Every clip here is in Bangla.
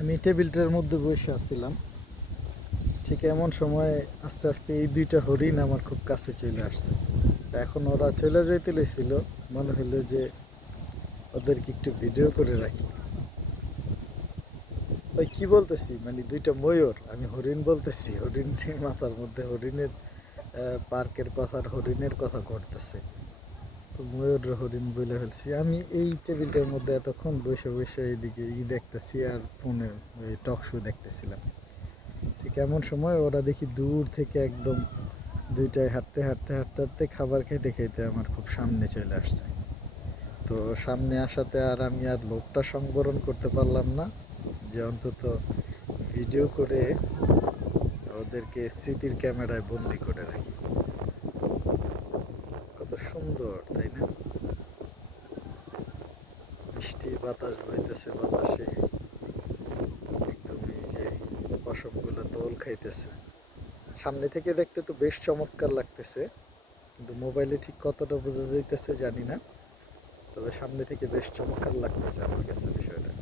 আমি টেবিলটার মধ্যে বসে আছিলাম, ঠিক এমন সময় আস্তে আস্তে এই দুইটা হরিণ আমার খুব কাছে চলে আসছে। এখন ওরা চলে যাইতে লেছিল, মনে হলো যে ওদেরকে একটু ভিডিও করে রাখি। ওই কি বলতেছি, মানে দুইটা ময়ূর, আমি হরিণ বলতেছি, হরিণটির মাথার মধ্যে হরিণের পার্কের কথা, হরিণের কথা ঘটতেছে, তো ময়ূর হরিণ বলে ফেলছি। আমি এই টেবিলটার মধ্যে এতক্ষণ বসে বসে এইদিকে দেখতেছি আর ফোনে টক শো দেখতেছিলাম। ঠিক এমন সময় ওরা দেখি দূর থেকে একদম দুইটায় হাঁটতে হাঁটতে হাঁটতে হাঁটতে খাবার খেতে খেতে আমার খুব সামনে চলে আসছে। তো সামনে আসাতে আর আমি আর লোভটা সংবরণ করতে পারলাম না, যে অন্তত ভিডিও করে ওদেরকে স্মৃতির ক্যামেরায় বন্দি করে রাখি। কত সুন্দর, তাই না? মিষ্টি বাতাস বইতেছে, বাতাসে একদম এই যে পশমগুলো দোল খাইতেছে। সামনে থেকে দেখতে তো বেশ চমৎকার লাগতেছে, কিন্তু মোবাইলে ঠিক কতটা বোঝা যাইতেছে জানি না। তবে সামনে থেকে বেশ চমৎকার লাগতেছে আমার কাছে বিষয়টা।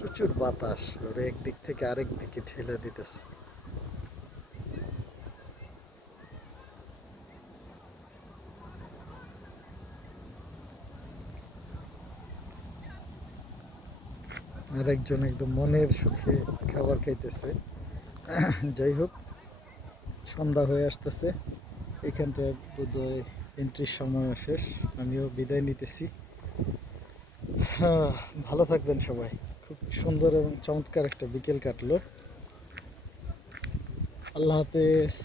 প্রচুর বাতাস, ওরা একদিক থেকে আরেক দিকে ঠেলে দিতেছে। আর একজন একদম মনের সুখে খাবার খাইতেছে। যাই হোক, সন্ধ্যা হয়ে আসতেছে, এখানটায় বোধহয় এন্ট্রির সময়ও শেষ, আমিও বিদায় নিতেছি। হ্যাঁ, ভালো থাকবেন সবাই। খুব সুন্দর এবং চমৎকার একটা বিকেল কাটলো। আল্লাহ হাফেজ।